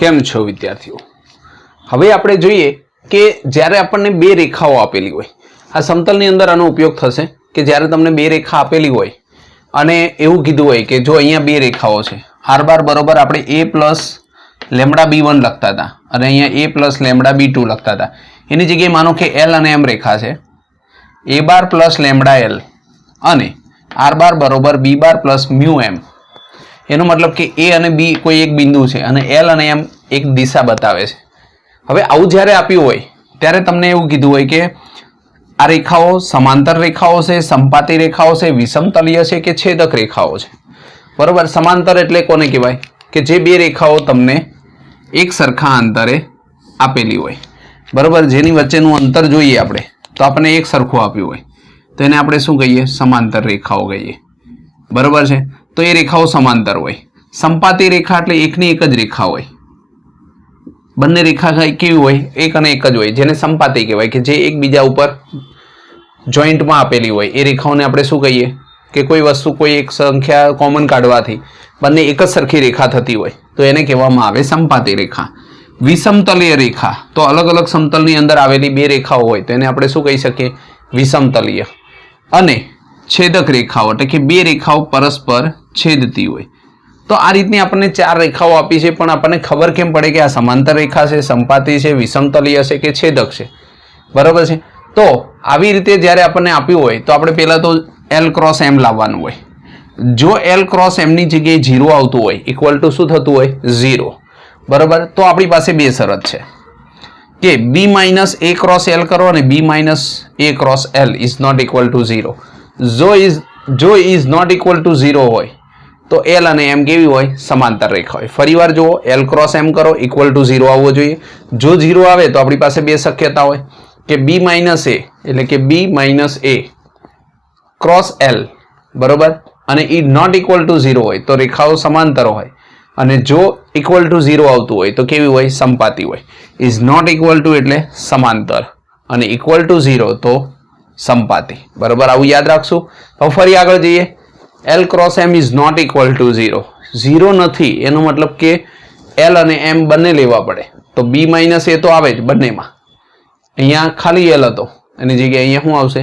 કેમ છો વિદ્યાર્થીઓ? હવે આપણે જોઈએ કે જ્યારે આપણને બે રેખાઓ આપેલી હોય, આ સમતલની અંદર આનો ઉપયોગ થશે કે જ્યારે તમને બે રેખા આપેલી હોય અને એવું કીધું હોય કે જો અહીંયા બે રેખાઓ છે, આર બાર બરોબર આપણે a પ્લસ લેમડા b1 લખતા હતા અને અહીંયા a પ્લસ લેમડા b2 લખતા હતા. એની જગ્યાએ માનો કે l અને m રેખા છે, a bar plus lambda l અને આર બાર બરોબર b બાર પ્લસ મ્યુ m. એનો મતલબ કે a અને b કોઈ એક બિંદુ છે અને l અને m એક દિશા બતાવે છે. હવે આવું જ્યારે આપ્યું હોય ત્યારે તમને એવું કીધું હોય કે આ રેખાઓ સમાંતર રેખાઓ છે, સંપાતી રેખાઓ છે, વિષમતલીય છે કે છેદક રેખાઓ છે. બરોબર, સમાંતર એટલે કોને કહેવાય કે જે બે રેખાઓ તમને એક સરખા અંતરે આપેલી હોય, બરોબર, જેની વચ્ચેનું અંતર જોઈએ આપણે તો આપણને એક સરખું આપ્યું હોય તો એને આપણે શું કહીએ? સમાંતર રેખાઓ કહીએ. બરોબર છે, તો એ રેખાઓ સમાંતર હોય. સંપાતી રેખા એટલે એકની એક જ રેખા હોય, બંને રેખા કેવી હોય? એક અને એક જ હોય, જેને સંપાતી કહેવાય કે જે એકબીજા ઉપર જોઈન્ટમાં આપેલી હોય. એ રેખાઓને આપણે શું કહીએ કે કોઈ વસ્તુ કોઈ એક સંખ્યા કોમન કાઢવાથી બંને એક જ સરખી રેખા થતી હોય તો એને કહેવામાં આવે સંપાતી રેખા. વિષમતલીય રેખા તો અલગ અલગ સમતલની અંદર આવેલી બે રેખાઓ હોય તો એને આપણે શું કહી શકીએ? વિષમતલીય. અને છેદક રેખાઓ એટલે કે બે રેખાઓ પરસ્પર છેદતી હોય. તો આ રીતની આપણને ચાર રેખાઓ આપી છે, પણ આપણને ખબર કેમ પડે કે આ સમાંતર રેખા છે, સંપાતી છે, વિષમતલીય છે કે છેદક છે? બરોબર છે, તો આવી રીતે જ્યારે આપણને આપ્યું હોય તો આપણે પહેલા તો l ક્રોસ m લાવવાનું હોય. જો l ક્રોસ m ની જગ્યાએ 0 આવતું હોય ઇક્વલ ટુ શું થતું હોય? 0. બરોબર, તો આપણી પાસે બે શરત છે કે b minus a cross l કરો અને b minus a cross l is not equal to 0. જો ઇઝ નોટ ઇક્વલ ટુ 0 હોય તો l અને m કેવી હોય? સમાંતર રેખા હોય. ફરીવાર જુઓ, l ક્રોસ m કરો ઇક્વલ ટુ 0 આવવો જોઈએ. જો 0 આવે તો આપણી પાસે બે શક્યતા હોય કે b માઇનસ a એટલે કે b minus a cross l, બરોબર, અને એ નોટ ઇક્વલ ટુ 0 હોય તો રેખાઓ સમાંતર હોય. અને જો ઇક્વલ ટુ 0 આવતું હોય તો કેવી હોય? સંપાતી હોય. ઇઝ નોટ ઇક્વલ ટુ એટલે સમાંતર અને ઇક્વલ ટુ 0 તો સંપાતી. બરોબર, આવું યાદ રાખશું. હવે ફરી આગળ જઈએ. l cross m is not equal to 0. 0 નથી એનો મતલબ કે l અને m બંને લેવા પડે તો b માઇનસ a તો આવે જ બંનેમાં. અહીંયા ખાલી l હતો એની જગ્યાએ અહીંયા શું આવશે?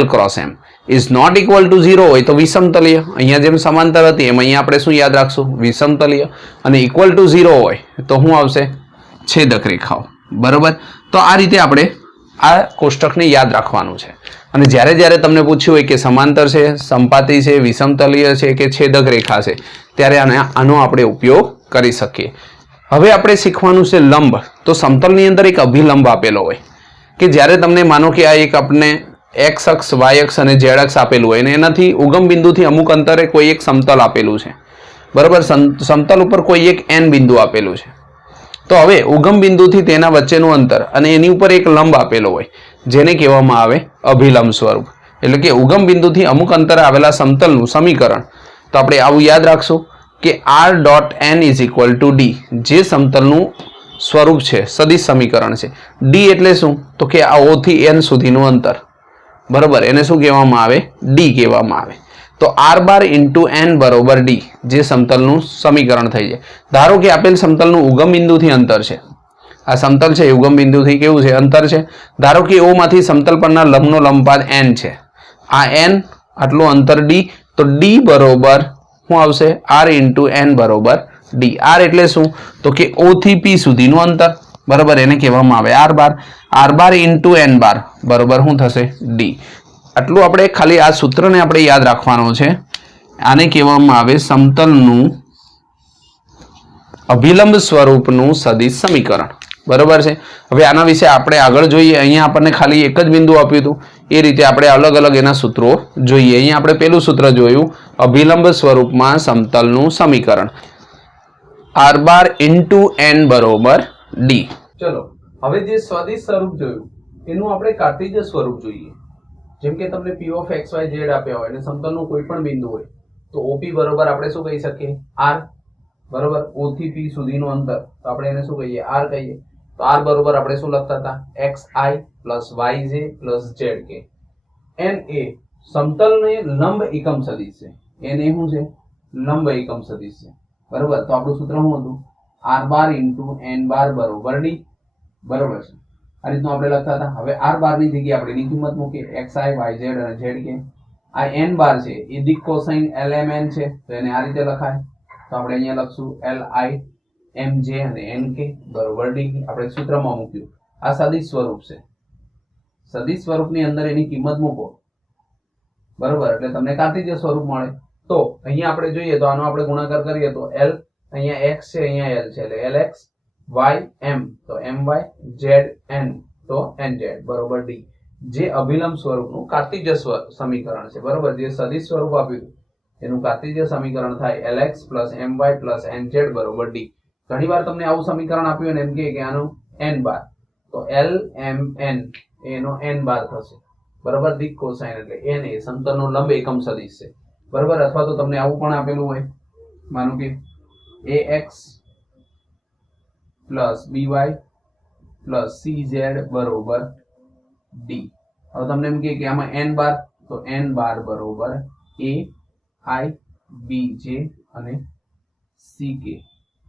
l cross m. Is not equal to 0 હોય તો વિષમતલીય. અહીંયા જેમ સમાંતર હતી એમ અહીંયા આપણે શું યાદ રાખશું? વિષમતલીય. અને ઇક્વલ ટુ 0 હોય તો શું આવશે? છેદક રેખાઓ. બરોબર, તો આ રીતે આપણે આ કોષ્ટકને યાદ રાખવાનું છે. અને જ્યારે જ્યારે તમને પૂછ્યું હોય કે સમાંતર છે, સંપાતી છે, વિષમતલીય છે કે છેદક રેખા છે ત્યારે આનો આપણે ઉપયોગ કરી શકીએ. હવે આપણે શીખવાનું છે લંબ. તો સમતલની અંદર એક અભિલંબ આપેલો હોય કે જ્યારે તમને માનો કે આ એક આપણે x અક્ષ, y અક્ષ અને z અક્ષ આપેલું હોય અને એનાથી ઉગમ બિંદુથી અમુક અંતરે કોઈ એક સમતલ આપેલું છે. બરોબર, સમતલ ઉપર કોઈ એક n બિંદુ આપેલું છે. તો હવે ઉગમ બિંદુથી તેના વચ્ચેનું અંતર અને એની ઉપર એક લંબ આપેલો હોય જેને કહેવામાં આવે અભિલંબ સ્વરૂપ. એટલે કે ઉગમ બિંદુથી અમુક અંતરે આવેલા સમતલનું સમીકરણ. તો આપણે આવું યાદ રાખશું કે r dot n is equal two d. જે સમતલનું સ્વરૂપ છે, સદિશ સમીકરણ છે. d એટલે શું? તો કે આ o થી n સુધીનું અંતર. બરોબર, એને શું કહેવામાં આવે? d કહેવામાં આવે. તો r બાર ઇન્ટુ n બરોબર d, જે સમતલનું સમીકરણ થઈ જાય. ધારો કે આપેલ સમતલનું ઉગમ બિંદુથી અંતર છે, આ સમતલ છે ઉગમ બિંદુથી કેવું છે? અંતર છે. ધારો કે o માંથી સમતલ પરના લંબનો લંબપાદ n છે. આ n આટલું અંતર d, તો d બરોબર શું આવશે? r ઇન્ટુ n બરોબર d. r એટલે શું? તો કે o થી p સુધીનું અંતર. બરોબર, એને કહેવામાં આવે r બાર. r બાર ઇન્ટુ n બાર બરોબર શું થશે? d. આટલું આપણે ખાલી આ સૂત્રને આપણે યાદ રાખવાનું છે. આને કહેવામાં આવે સમતલનું અભિલંબ સ્વરૂપનું સદિશ સમીકરણ. બરોબર છે. હવે આના વિશે આપણે આગળ જોઈએ. અહીંયા આપણને ખાલી એક જ બિંદુ આપ્યું હતું, એ રીતે આપણે અલગ અલગ એના સૂત્રો જોઈએ. અહીંયા આપણે પેલું સૂત્ર જોયું, અભિલંબ સ્વરૂપમાં સમતલનું સમીકરણ. r બાર ઇન્ટુ n બરોબર d. ચલો હવે જે સદિશ સ્વરૂપ જોયું એનું આપણે કાર્ટેશિયન સ્વરૂપ જોઈએ. જેમ કે તમને p of x y z આપ્યા હોય અને સમતલનું કોઈ પણ બિંદુ હોય તો OP બરોબર આપણે શું કહી શકીએ? r. બરોબર, o થી p સુધીનું અંતર તો આપણે એને શું કહીએ? r કહીએ. તો r બરોબર આપણે શું લખતા હતા? xi plus yj plus zk. n એ સમતલને લંબ એકમ સદિશ છે. n એ શું છે? લંબ એકમ સદિશ છે. બરોબર, તો આપણું સૂત્ર શું હતું? આર બાર ઇન્ટુ એન બાર બરોબર ડી. બરોબર છે, આ રીતનું આપણે લખતા હતા. હવે આર બાર ની જગ્યાએ આપણે એની કિંમત મૂકીએ, એક્સ આઈ વાય ઝેડ અને ઝેડ કે. આ એન બાર છે એ દિક કોસાઇન એલ એમ એન છે, તો એને આ રીતે લખાય. તો આપણે અહીંયા લખશું એલ આઈ એમ જે અને એન કે બરોબર ડી. આપણે સૂત્રમાં મૂક્યું. આ સદિશ સ્વરૂપ છે, સદિશ સ્વરૂપની અંદર એની કિંમત મૂકો, બરોબર, એટલે તમને કાર્ટેશિયન સ્વરૂપ મળે. તો અહીંયા આપણે જોઈએ તો આનો આપણે ગુણાકાર કરીએ તો એલ અહીંયા એક્સ છે, અહીંયા એલ છે, એટલે એલ એક્સ વાય એમ, તો એમ વાય ઝેડ એન, તો એન ઝેડ બરોબર ડી. જે અભિલંબ સ્વરૂપનું કાર્ટેશિયન સમીકરણ છે, બરોબર, જે સદિશ સ્વરૂપ આપ્યું એનું કાર્ટેશિયન સમીકરણ થાય lx + my + nz બરોબર ડી. ઘણીવાર તમને આવું સમીકરણ આપ્યું અને એમ કે આનું n બાર, તો l m n એનો n બાર થશે, બરોબર. દિક કોસાઇન એટલે n એ સમતલનો લંબ એકમ સદિશ છે, બરોબર. અથવા તો તમને આવું પણ આપેલું હોય, માનો કે ax + by + cz બરોબર ડી. હવે તમને એમ કે આમાં n બાર, તો n બાર બરોબર a i b j અને c k.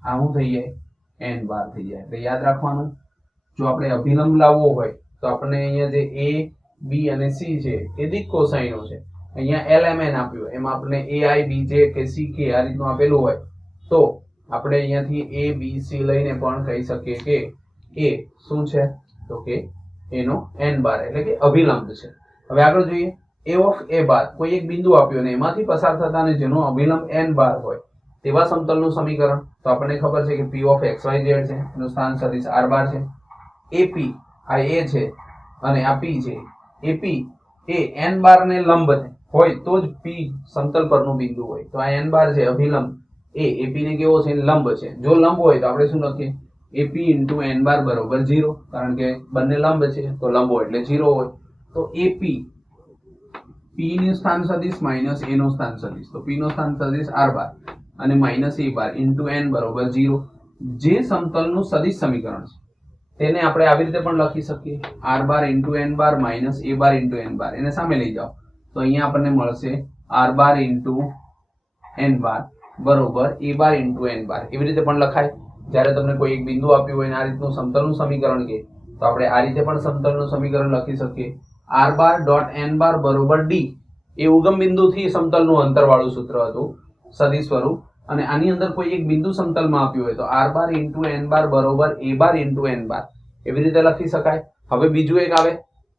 આ શું થઈ જાય? n બાર થઈ જાય. એટલે યાદ રાખવાનું, જો આપણે અભિલંબ લાવવો હોય તો આપણે અહીંયા જે a b અને c છે એ દિક કોસાઇનો છે. અહીંયા l m n આપ્યું, એમાં આપણે a i b j કે c k આ રીતનું આપેલું હોય તો આપણે અહીંયાથી a b c લઈને પણ કહી શકીએ કે a શું છે, તો કે એનો n બાર એટલે કે અભિલંબ છે. હવે આગળ જોઈએ, a of a બાર કોઈ એક બિંદુ આપ્યું અને એમાંથી પસાર થતા અને જેનો અભિલંબ n બાર હોય તેવા સમતલનું સમીકરણ. તો આપણને ખબર છે કે p of x y z છે, એનું સ્થાન સદિશ r બાર છે. ap આ a છે અને આ p છે. ap એ n બાર ને લંબ હોય તો જ p સમતલ પરનું બિંદુ હોય. તો આ n બાર છે અભિલંબ એ ap ને કેવો છે? લંબ છે. જો લંબ હોય તો આપણે શું લખીએ? ap * n બાર બરોબર 0, કારણ કે બંને લંબ છે તો લંબો એટલે 0 હોય. તો ap p નું સ્થાન સદિશ માઈનસ a નું સ્થાન સદિશ, તો p નું સ્થાન સદિશ r બાર અને minus a bar into n બરોબર 0. જે સમતલનું સદિશ સમીકરણ છે તેને આપણે આવી રીતે પણ લખી શકીએ, r bar into n bar minus a bar into n બાર. એને સામે લઈ જાઓ તો અહીંયા આપણને મળશે r બાર ઇન્ટુ n બાર બરોબર a બાર ઇન્ટુ n બાર. એવી રીતે પણ લખાય. જ્યારે તમને કોઈ એક બિંદુ આપ્યું હોય અને આ રીતનું સમતલનું સમીકરણ કે તો આપણે આ રીતે પણ સમતલનું સમીકરણ લખી શકીએ. r બાર ડોટ n બાર બરોબર d એ ઉગમ બિંદુથી સમતલનું અંતરવાળું સૂત્ર હતું, સદિશ સ્વરૂપ. અને આની અંદર કોઈ એક બિંદુ સમતલમાં આપ્યું હોય તો r બાર ઇન્ટુ n બાર બરોબર a બાર ઇન્ટુ n બાર એવી રીતે લખી શકાય. હવે બીજું એક આવે,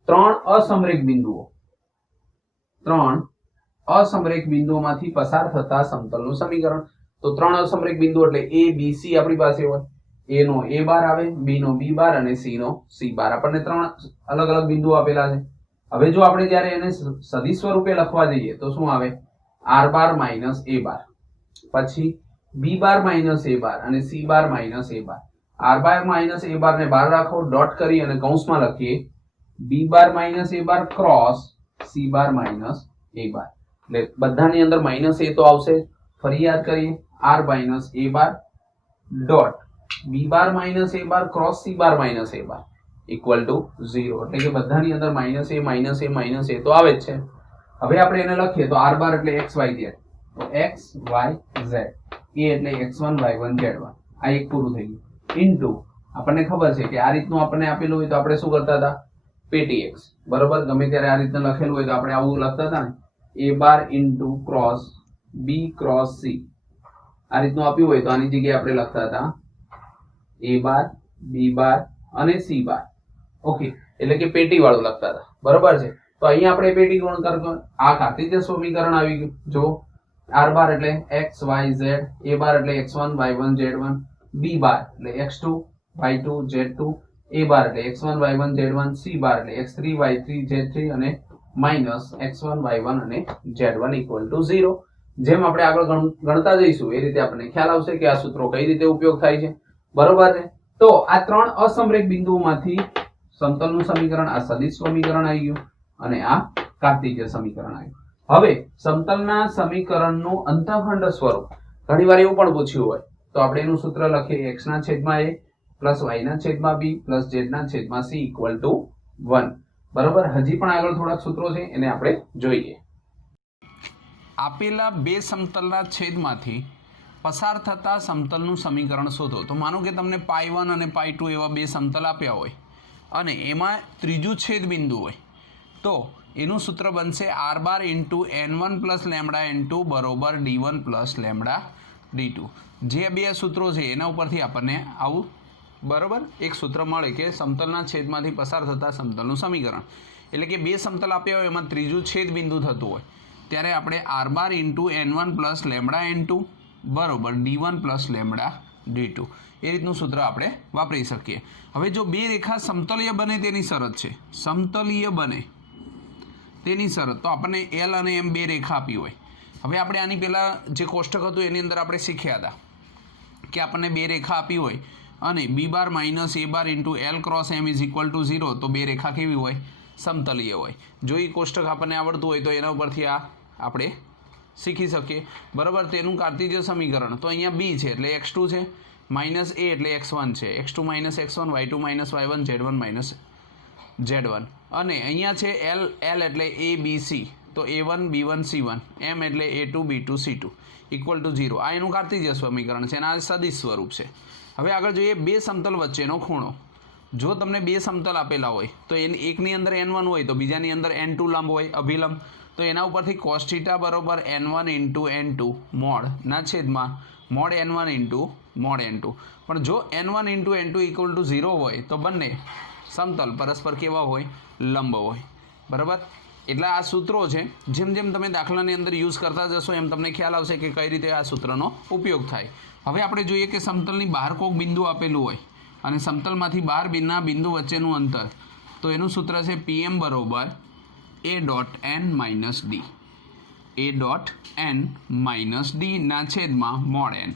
ત્રણ અસમરેખ બિંદુઓમાંથી પસાર થતા સમતલનું સમીકરણ. તો ત્રણ અસમરેખ બિંદુ એટલે a b c આપણી પાસે હોય. a નો a બાર આવે, b નો b બાર અને c નો c બાર. આપણને ત્રણ અલગ અલગ બિંદુઓ આપેલા છે. હવે જો આપણે જ્યારે એને સદિશ સ્વરૂપે લખવા જઈએ તો શું આવે? r બાર માઈનસ a બાર, પછી b બાર માઈનસ a બાર અને c bar minus a bar. r bar minus a બાર ને બહાર રાખો, ડોટ કરી અને કૌંસમાં લખીએ b bar minus a bar cross c bar minus a બાર. એટલે બધાની અંદર માઈનસ a તો આવશે. ફરી યાદ કરીએ, r minus a bar dot b bar minus a bar cross c bar minus a bar equal to 0. એટલે કે બધાની અંદર minus a minus a minus a તો આવે જ છે. હવે આપણે એને લખીએ તો r બાર એટલે x y z, તો x y z, a એટલે x1 y1 z1. આ એક પૂરું થઈ ગયું. ઇન્ટુ આપણને ખબર છે કે આ રીતનું આપણને આપેલું હોય તો આપણે શું કરતા હતા? પેટી x, બરોબર. ગમે ત્યારે આ રીતનું લખેલું હોય તો આપણે આવું લખતા હતા ને, a bar into cross b cross c. આ રીતનું આપ્યું હોય તો આની જગ્યાએ આપણે લખતા હતા a બાર b બાર અને c બાર. ઓકે, એટલે કે પેટી વાળું લખતા હતા, બરોબર છે. તો અહીંયા આપણે પેટી ગુણકાર આ કાર્ટેશિયન સમીકરણ આવી ગયું. જો r બાર એટલે x y z, a બાર એટલે x1 y1 z1, b બાર એટલે x2 y2 z2, a બાર એટલે x1 y1 z1, c બાર એટલે x3 y3 z3 અને માઈનસ x1 y1 અને z1 ઇક્વલ ટુ 0. જેમ આપણે આગળ ગણતા જઈશું એ રીતે આપણને ખ્યાલ આવશે કે આ સૂત્રો કઈ રીતે ઉપયોગ થાય છે, બરોબર છે. તો આ ત્રણ અસમરેખ બિંદુઓમાંથી સમતલનું સમીકરણ, આ સદિશ સમીકરણ આવી ગયું અને આ કાર્ટેશિયન સમીકરણ આવ્યું. હવે સમતલના સમીકરણનું અંતઃખંડ સ્વરૂપ ઘણીવાર એવું પણ પૂછ્યું હોય તો આપણે એનું સૂત્ર લખીએ, x ના છેદમાં a પ્લસ y ના છેદમાં b પ્લસ z ના છેદમાં c ઇક્વલ ટુ 1. બરોબર. હજી પણ આગળ થોડાક સૂત્રો છે એને આપણે જોઈએ. આપેલા બે સમતલના છેદમાંથી પસાર થતા સમતલનું સમીકરણ શોધો. તો માનો કે તમને પાઈ 1 અને પાઈ 2 એવા બે સમતલ આપ્યા હોય અને એમાં ત્રીજું છેદ બિંદુ હોય તો એનું સૂત્ર બનશે r બાર into n1 plus lambda n2 બરોબર d1 પ્લસ લેમડા d2. જે બે સૂત્રો છે એના ઉપરથી આપણને આવું બરાબર એક સૂત્ર મળે કે સમતલના છેદમાંથી પસાર થતા સમતલનું સમીકરણ. એટલે કે બે સમતલ આપ્યા હોય એમાં ત્રીજું છેદ બિંદુ થતું હોય ત્યારે આપણે r બાર into n1 plus lambda n2 બરોબર d1 પ્લસ લેમડા d2 એ રીતનું સૂત્ર આપણે વાપરી શકીએ. હવે જો બે રેખા સમતલીય બને તેની શરત છે, સમતલીય બને તેની શરત, તો આપણને L અને M બે રેખા આપી હોય. હવે આપણે આની પહેલાં જે કોષ્ટક હતું એની અંદર આપણે શીખ્યા હતા કે આપણને બે રેખા આપી હોય અને b bar minus a bar into L cross M is equal to 0, તો બે રેખા કેવી હોય? સમતલીય હોય. જો એ કોષ્ટક આપણને આવડતું હોય તો એના ઉપરથી આ આપણે શીખી શકીએ બરાબર. તેનું કાર્તિજ્ય સમીકરણ તો અહીંયા b છે એટલે x2 છે, માઇનસ a એટલે x1 છે, x2 minus x1, y2 minus y1, z1 minus z1, અને અહીંયા છે L એટલે a b c, તો a1 b1 c1, m એટલે a2 b2 c2 equal to 0. આ એનું કાર્તિજ્ય સમીકરણ છે અને આ સદિશ સ્વરૂપ છે. હવે આગળ જોઈએ બે સમતલ વચ્ચેનો ખૂણો. જો તમને બે સમતલ આપેલા હોય તો એકની અંદર n1 હોય તો બીજાની અંદર n2 લંબ હોય, અભિલંબ, તો એના ઉપરથી cos થીટા બરોબર n1 ઇન્ટુ n2 મોડ ના છેદમાં mode n1 into mode n2. પણ જો n1 into n2 equal to 0 હોય તો બંને સમતલ પરસ્પર કેવા હોય? લંબ હોય બરાબર. એટલે આ સૂત્રો છે, જેમ જેમ તમે દાખલાની અંદર યુઝ કરતા જશો એમ તમને ખ્યાલ આવશે કે કઈ રીતે આ સૂત્રનો ઉપયોગ થાય. હવે આપણે જોઈએ કે સમતલની બહાર કોઈક બિંદુ આપેલું હોય અને સમતલમાંથી બહાર બિંદુ વચ્ચેનું અંતર, તો એનું સૂત્ર છે pm બરોબર a dot n minus D, a dot n minus D ના છેદમાં મોડ n,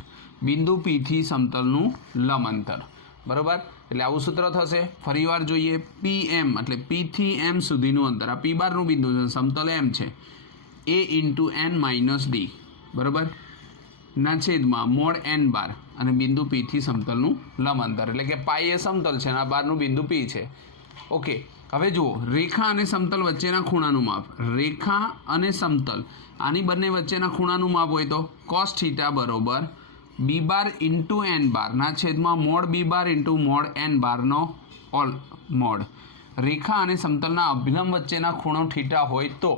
બિંદુ p થી સમતલનું લંબ અંતર બરાબર. એટલે આવું સૂત્ર થશે. ફરીવાર જોઈએ, pm એટલે p થી m સુધીનું અંતર, આ p બારનું બિંદુ છે, સમતલ m છે, a into n minus D બરાબર ના છેદમાં મોડ n બાર અને બિંદુ p થી સમતલનું લંબ અંતર. એટલે કે પાઈ એ સમતલ છે અને આ બારનું બિંદુ p છે. ઓકે. હવે જુઓ, રેખા અને સમતલ વચ્ચેના ખૂણાનું માપ. રેખા અને સમતલ આની બંને વચ્ચેના ખૂણાનું માપ હોય તો cos થીટા બરોબર b બાર ઇન્ટુ n બાર ના છેદમાં મોડ b બાર ઇન્ટુ મોડ n બારનો ઓલ મોડ. રેખા અને સમતલના અભિલંબ વચ્ચેના ખૂણો થીટા હોય તો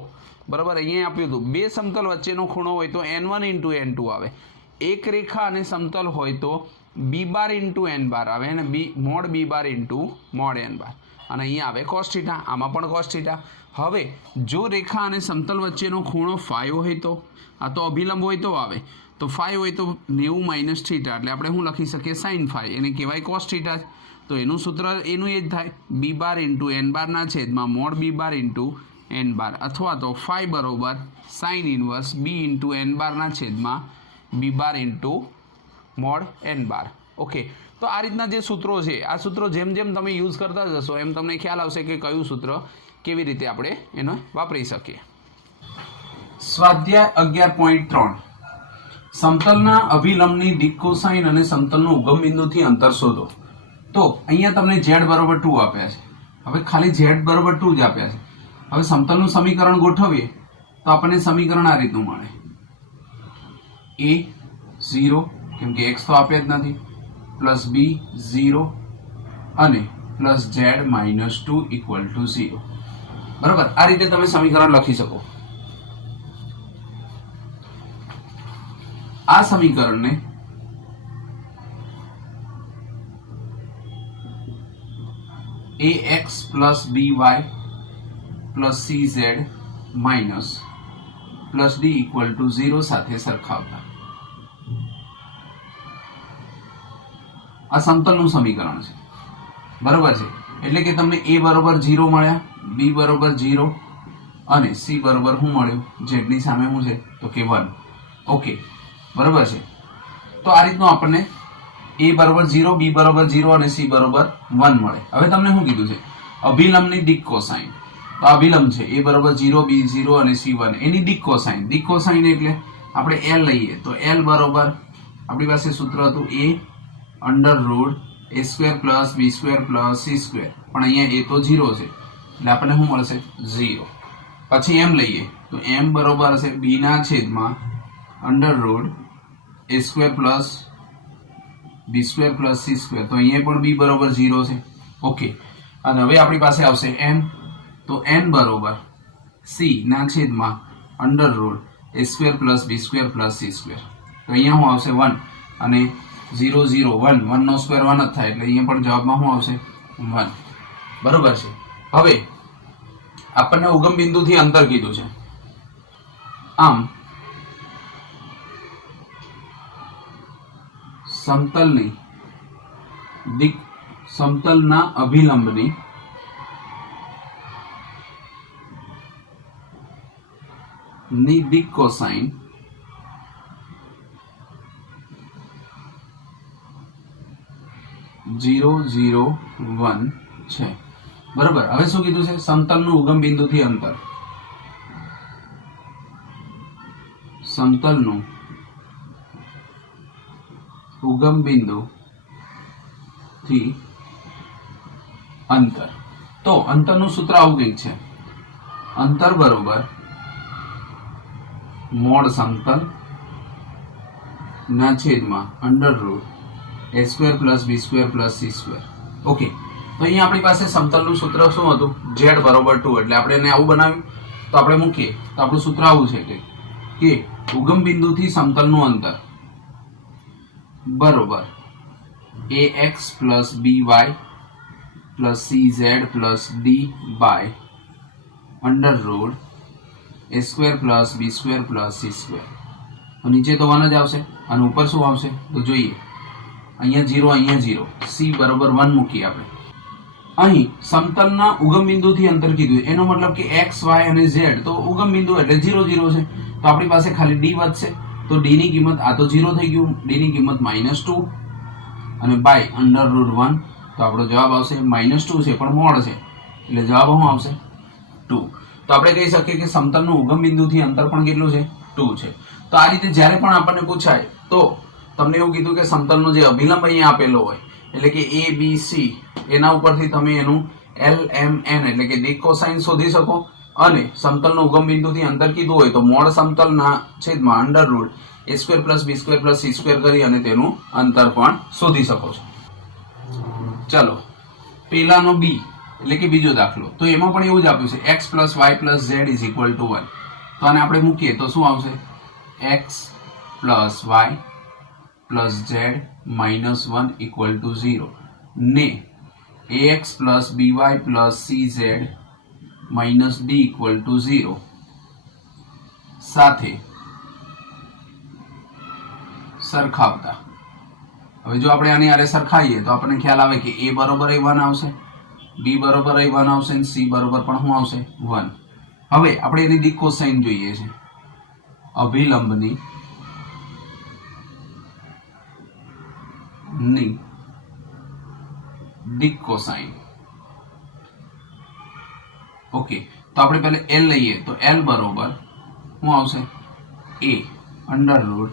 બરાબર. અહીંયા આપ્યું હતું બે સમતલ વચ્ચેનો ખૂણો હોય તો n1 ઇન્ટુ n2 આવે. એક રેખા અને સમતલ હોય તો b બાર ઇન્ટુ n બાર આવે અને મોડ b બાર ઇન્ટુ મોડ n બાર, અને અહીંયા આવે cos થીટા, આમાં પણ cos થીટા. હવે જો રેખા અને સમતલ વચ્ચેનો ખૂણો ફાઈ હોય તો, આ તો અભિલંબ હોય તો આવે, તો ફાઈ હોય તો 90 માઇનસ થીટા, એટલે આપણે શું લખી શકીએ? સાઇન ફાઈ, એને કહેવાય cos થીટા. તો એનું સૂત્ર એનું એ જ થાય, b બાર ઇન્ટુ n બારના છેદમાં મોડ b બાર ઇન્ટુ n બાર, અથવા તો ફાઈ બરોબર sine inverse b into n બારના છેદમાં b બાર ઇન્ટુ મોડ n બાર. ઓકે. તો આ રીતના જે સૂત્રો છે, આ સૂત્રો જેમ જેમ તમે યુઝ કરતા જશો એમ તમને ખ્યાલ આવશે કે કયું સૂત્ર કેવી રીતે આપણે એને વાપરી શકીએ. સ્વાધ્યાય 11.3 સમતલના અભિલંબની દિક કોસાઇન અને સમતલનું ઉગમ બિંદુથી અંતર શોધો. તો અહીંયા તમને z બરોબર 2 આપ્યા છે. હવે ખાલી z બરોબર 2 જ આપ્યા છે. હવે સમતલનું સમીકરણ ગોઠવીએ તો આપણને સમીકરણ આ રીતનું મળે, a 0 કેમ કે x તો આપ્યા જ નથી, પ્લસ b 0 અને plus z minus 2 equal to 0 બરાબર. આ રીતે તમે સમીકરણ લખી શકો. આ સમીકરણને ax plus by plus cz minus plus d equal to 0 સાથે સરખાવતા આ સમતલનું સમીકરણ છે બરાબર છે. એટલે કે તમને a બરોબર 0 મળ્યા, b બરોબર 0 અને c બરોબર શું મળ્યું? z ની સામે શું છે? તો કે 1. ઓકે બરાબર છે. તો આ રીતનું આપણને a બરોબર 0, b બરોબર 0 અને c બરોબર 1 મળે. હવે તમને શું કીધું છે? અભિલંબની દિક કોસાઇન. તો અભિલંબ છે a બરોબર 0, b 0 અને c 1, એની દિક કોસાઇન. દિક કોસાઇન એટલે આપણે l લઈએ તો l બરોબર આપણી પાસે સૂત્ર હતું a under root a square plus b square plus c square, પણ અહીંયા a તો 0 છે એટલે આપણને શું મળશે? 0. પછી m લઈએ તો m બરોબર હશે b ના છેદમાં અંડર રૂટ ए square plus B square plus सी स्क्वेर, तो अहींया पण बी बरोबर 0 છે. ઓકે, અને હવે આપણી પાસે આવશે n, તો n બરોબર c ના છેદમાં અંડર રૂટ એ સ્ક્વેર પ્લસ બી સ્ક્વેર પ્લસ સી સ્ક્વેર. તો અહીંયા શું આવશે 1 અને 0 0 1, 1 નો સ્ક્વેર 1 જ થાય, એટલે અહીંયા પણ જવાબમાં શું આવશે 1. બરોબર છે. હવે આપણને ઉગમ બિંદુથી અંતર કીધું છે, આમ સમતલની દિક સમતલના અભિલંબની દિક કોસાઇન ઝીરો ઝીરો વન છે. બરાબર. હવે શું કીધું છે? સમતલનું ઉગમ બિંદુથી અંતર. સમતલનું ઉગમ બિંદુથી અંતર. તો અંતરનું સૂત્ર આવું કંઈક છે, અંતર બરોબર મોડ સમતલ ના છેદમાં અંડર રૂટ એ સ્ક્વેર પ્લસ બી square plus C square. Okay, તો અહીંયા આપણી પાસે સમતલનું સૂત્ર શું હતું? ઝેડ બરોબર 2. એટલે આપણે એને આવું બનાવ્યું, તો આપણે મૂકીએ તો આપણું સૂત્ર આવું છે કે ઉગમ બિંદુથી સમતલનું અંતર બરોબર ax plus by plus cz plus d by under root A square plus B square plus C square. નીચે તો 1 જ આવશે અને ઉપર શું આવશે તો જોઈએ. અહીંયા 0, અહીંયા 0, c બરોબર 1 મૂકીએ આપણે. અહીં સમતલના ઉગમ બિંદુથી અંતર કીધું, એનો મતલબ કે x y અને z, તો ઉગમ બિંદુ એટલે 0 0 છે, તો આપણી પાસે ખાલી d વધશે. તો d ની કિંમત, આ તો 0 થઈ ગયું, d ની કિંમત -2 અને બાય અંડર રૂટ 1, તો આપણો જવાબ આવશે -2 છે પણ મોડ છે, એટલે જવાબ શું આવશે 2. તો આપણે કહી શકીએ કે સમતલનું ઉગમ બિંદુથી અંતર પણ કેટલું છે 2 છે. તો આ રીતે જ્યારે પણ આપણને પૂછાય તો તમને એવું કીધું કે સમતલનો જે અભિલંબ અહીંયા આપેલો હોય, એટલે કે a b c, એના ઉપરથી તમે એનું LMN એટલે કે દિક કોસાઇન શોધી શકો, અને સમતલનો ઉગમ બિંદુથી અંતર કીધું હોય તો મોડ સમતલના છેદમાં અંડર રૂટ એ સ્ક્વેર પ્લસ બી સ્ક્વેર પ્લસ સી સ્ક્વેર કરી અને તેનું અંતર પણ શોધી શકો છો. ચલો, પેલાનો બી એટલે કે બીજો દાખલો, તો એમાં પણ એવું જ આપ્યું છે x plus y plus z is equal to 1. તો આને આપણે મૂકીએ તો શું આવશે? x plus y plus z -1 equal to 0 ને ax plus by plus cz minus d equal to 0 સાથે સરખાવતા. હવે જો આપણે આની આરે સરખાઈએ તો આપણને ખ્યાલ આવે કે a બરોબર 1 આવશે, b બરોબર 1 આવશે અને c બરોબર પણ શું આવશે 1. હવે આપણે એની દિક કોસાઇન જોઈએ છે, અભિલંબની દિક કોસાઇન. ઓકે, તો આપણે પહેલા l લઈએ, તો l બરોબર શું આવશે? a under root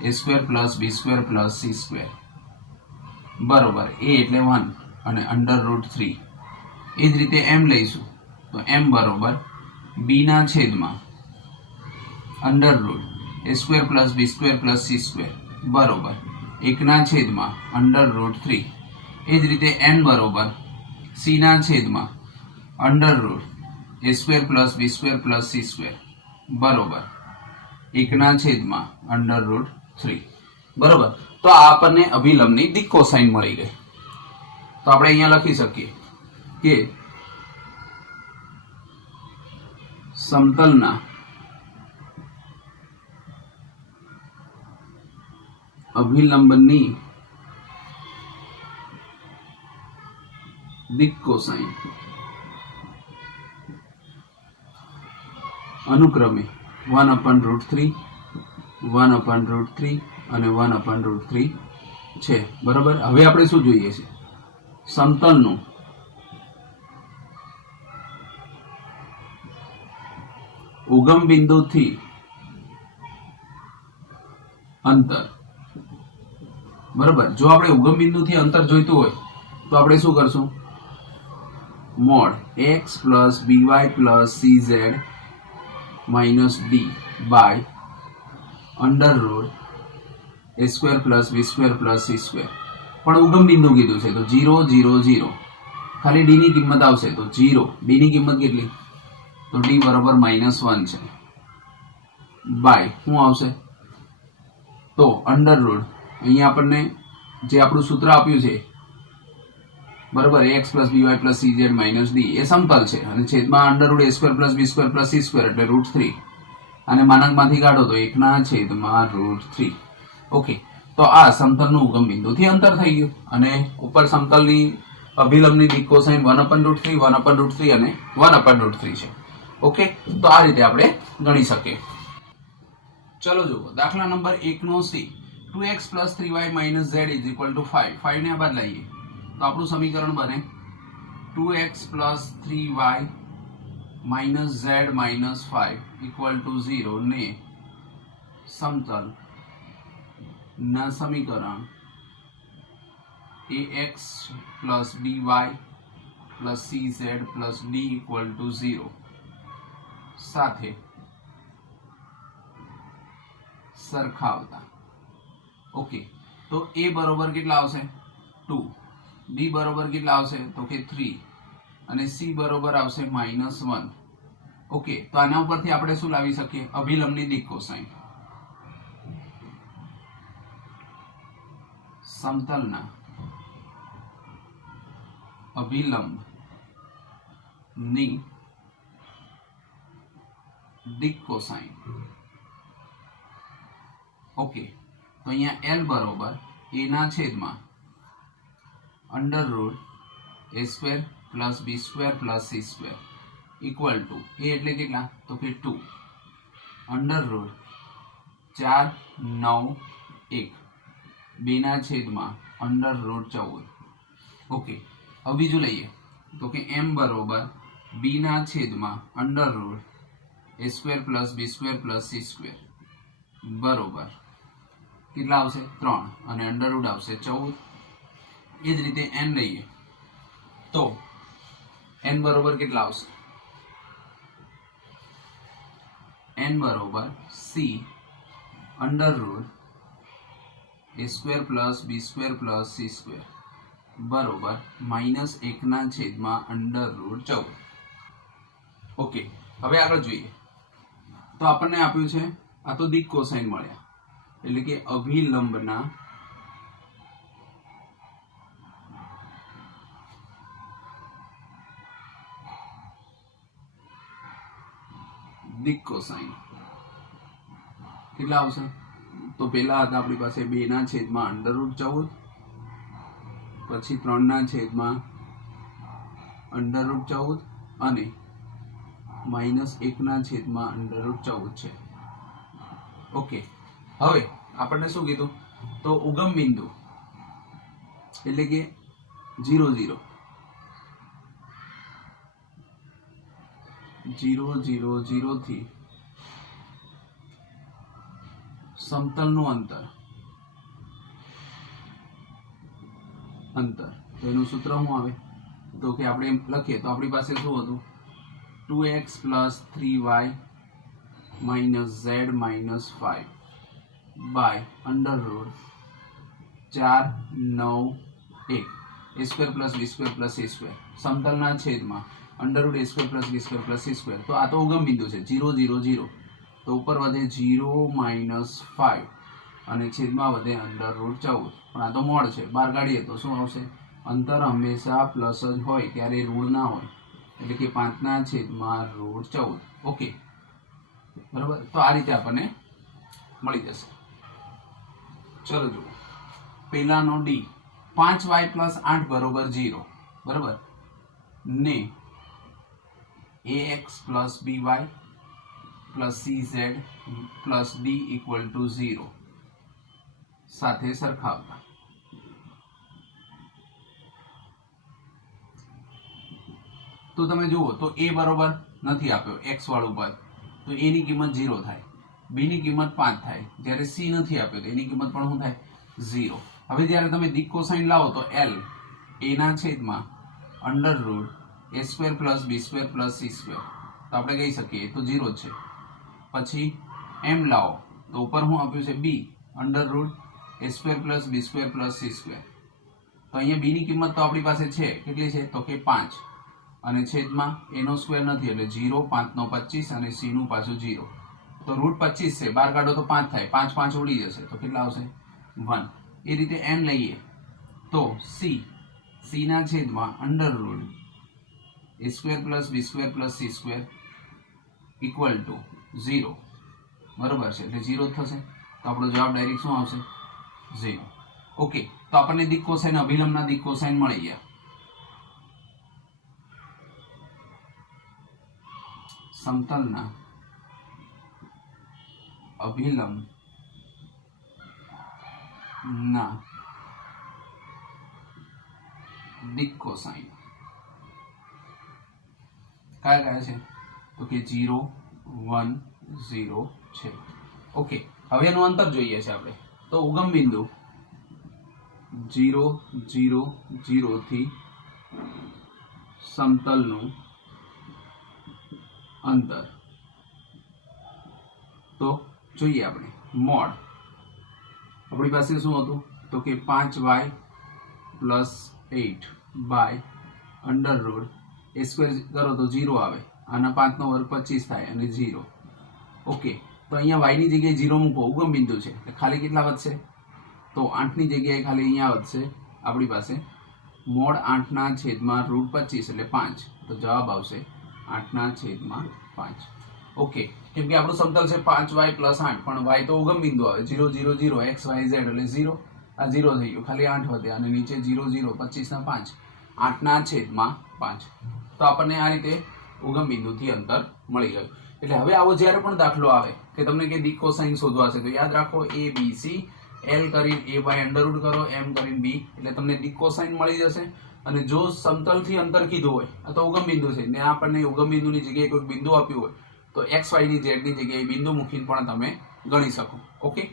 A square plus B square plus C square બરોબર a એટલે 1 અને અંડર રૂટ 3. એ જ રીતે m લઈશું, તો m બરોબર b ના છેદમાં અંડર રૂટ એ સ્ક્વેર પ્લસ બી સ્ક્વેર પ્લસ સી સ્ક્વેર બરોબર 1 ના છેદમાં અંડર રૂટ 3. એ જ રીતે n બરોબર c ના છેદમાં અંડર રૂટ એ સ્ક્વેર પ્લસ બી સ્ક્વેર પ્લસ સી સ્ક્વેર બરોબર 1 ના છેદમાં અંડર રૂટ 3. બરોબર. તો આ આપણને અભિલંબની દિક કોસાઇન મળી ગઈ. તો આપણે અહીંયા લખી શકીએ કે સમતલના અભિલંબની દિક કોસાઇન અનુક્રમે 1/√3, 1/√3 અને 1/√3 છે. બરાબર. હવે આપણે શું જોઈએ છે? સમતલનું ઉગમ બિંદુથી અંતર. બરાબર. જો આપણે ઉગમ બિંદુથી અંતર જોઈતું હોય તો આપણે શું કરશું? Mod x plus by plus cz minus d by under root A square plus B square plus C square पण उगम बिंदु कीधुं छे तो 0 0 0 खाली डी नी किंमत आवशे तो 0 डी नी किंमत केटली तो डी बराबर -1 छे बाय शुं आवशे तो अंडर रूट अहींया आपणने जे आपणुं सूत्र आप्युं छे बराबर X plus B Y plus C Z minus D ए समतल छे अने छेदमां under root A square plus B square plus C square एटले √3 અને માનાંકમાંથી કાઢો તો 1/√3 ઓકે તો આ સમતલનું ઉગમ બિંદુથી અંતર થઈ ગયું અને ઉપર સમતલની અભિલંબની દિક કોસાઇન 1/√3 1/√3 અને 1/√3 છે ઓકે તો આ રીતે આપણે ગણી શકીએ ચલો જુઓ દાખલા નંબર 1 નો સી 2x + 3y - z = 5 5 ને બદલાઈએ તો આપણું સમીકરણ બને 2x + 3y - z - 5 = 0 ने समतल ना समीकरण ax + by + cz + d = 0 साथे सरखावता ओके तो a बराबर કેટલા આવશે 2 b बराबर કેટલા આવશે તો કે 3 અને c બરાબર આવશે -1 ઓકે તો આના ઉપરથી આપણે શું લાવી શકીએ અભિલંબની દિક કોસાઇન સમતલના અભિલંબની દિક કોસાઇન ઓકે તો અહીંયા l બરાબર a ના છેદમાં √a² + b² + c² equal to ए एटले केटला तो के 2 √4 9 1 बेना छेदमां √14 ओके अब बीजू लईए तो के m बराबर b ना छेदमां √a² + b² + c² बराबर કેટલા આવશે 3 અને √ આવશે 14 એ જ રીતે n લઈએ તો n બરાબર કેટલા આવશે n बराबर c √a² + b² + c² बराबर -1/√14 ओके હવે આગળ જોઈએ તો આપણને આપ્યું છે આ તો દિક કોસાઇન મળ્યા એટલે કે અભિલંબના दिक कोसाइन કેટલા આવશે તો પહેલા હતા આપણી પાસે 2 ના છેદમાં √14 પછી 3 ના છેદમાં √14 અને -1 ના છેદમાં √14 છે ઓકે હવે આપણને શું કીધું તો ઉગમ બિંદુ એટલે કે 0 0 0 0 0 थी समतलનું અંતર તો એનું સૂત્ર શું આવે તો કે આપણે એમ લખીએ તો આપણી પાસે શું હતું 2x + 3y - z - 5 by √4 9 1 a² + b² + c² સમતલના છેદમાં √a² + b² + c² તો આ તો ઉગમ બિંદુ છે 0 0 0 તો ઉપર વધે 0 - 5 અને છેદમાં વધે √14 પણ આ તો મોડ છે બહાર કાઢીએ તો શું આવશે અંતર હંમેશા પ્લસ જ હોય ત્યારે ઋણ ના હોય એટલે કે 5/√14 ઓકે બરાબર તો આ રીતે આપણને મળી જશે ચલો જુઓ પહેલાનો ડી 5y + 8 = 0 બરાબર ને ax + by + cz + d = 0 સાથે સરખાવતા તો તમે જુઓ તો a બરાબર નથી આપ્યો x વાળું પદ તો a ની કિંમત 0 થાય b ની કિંમત 5 થાય જ્યારે c નથી આપ્યો તો એની કિંમત પણ શું થાય 0 હવે જ્યારે તમે દિક કોસાઇન લાવો તો l a ના છેદમાં √a² + b² + c² તો આપણે કહી શકીએ તો 0 છે પછી m લાવો તો ઉપર શું આપ્યું છે b a square plus b square plus c square. તો અહીંયા b ની કિંમત તો આપણી પાસે છે, કેટલી છે તો કે 5, અને છેદમાં a નો સ્ક્વેર નથી એટલે 0, 5 નો 25 અને c નું પાછું 0. તો રૂટ 25 છે, બહાર કાઢો તો 5 થાય, 5 5 ઉડી જશે તો કેટલા આવશે 1. એ રીતે n લઈએ તો c ના છેદમાં under root a square plus b square plus c square equal to 0, બરોબર છે, એટલે 0 થશે. તો આપણો જવાબ ડાયરેક્ટ શું આવશે 0. ઓકે, તો આપણને દિક કોસાઇન અભિલંબના દિક કોસાઇન મળી ગયા. સમતલના અભિલંબ ના દિક કોસાઇન કયા કયા છે તો કે 0, 1, 0 છે. ઓકે, હવે એનું અંતર જોઈએ છે આપણે. તો ઉગમ બિંદુ 0, 0, 0 થી સમતલનું અંતર. તો જોઈએ આપણે મોડ આપણી પાસે શું હતું તો કે 5y plus 8 by under root a square કરો તો 0 આવે, આના 5 નો વર્ગ 25 થાય અને 0. ઓકે, તો અહીંયા y ની જગ્યાએ 0 મૂકો, ઉગમ બિંદુ છે એટલે ખાલી કેટલા વધશે તો 8 ની જગ્યાએ ખાલી અહીંયા વધશે આપણી પાસે મોડ 8 ના છેદમાં રૂટ 25 એટલે 5. તો જવાબ આવશે 8 ના છેદમાં 5. ઓકે, કેમ કે આપણું સમતલ છે 5y પ્લસ 8, પણ y તો ઉગમ બિંદુ આવે 0, 0, 0 x y z એટલે 0. આ 0 થઈ ગયું, ખાલી 8 વધે અને નીચે 0, 0, 25 ના 5, 8 ના છેદમાં 5. તો આપણને આ રીતે ઉગમ બિંદુથી અંતર મળી ગયું. એટલે હવે આવો જ્યારે પણ દાખલો આવે કે તમને કે દિક કોસાઇન શોધવા છે તો યાદ રાખો a b c l કરીને a by અંડર રૂટ કરો, m કરીને b, એટલે તમને દિક કોસાઇન મળી જશે. અને જો સમતલથી અંતર કીધું હોય, આ તો ઉગમ બિંદુ છે ને આપણને ઉગમ બિંદુની જગ્યાએ કોઈ બિંદુ આપ્યું હોય તો x y ની z ની જગ્યાએ બિંદુ મૂકીને પણ તમે ગણી શકો. ઓકે.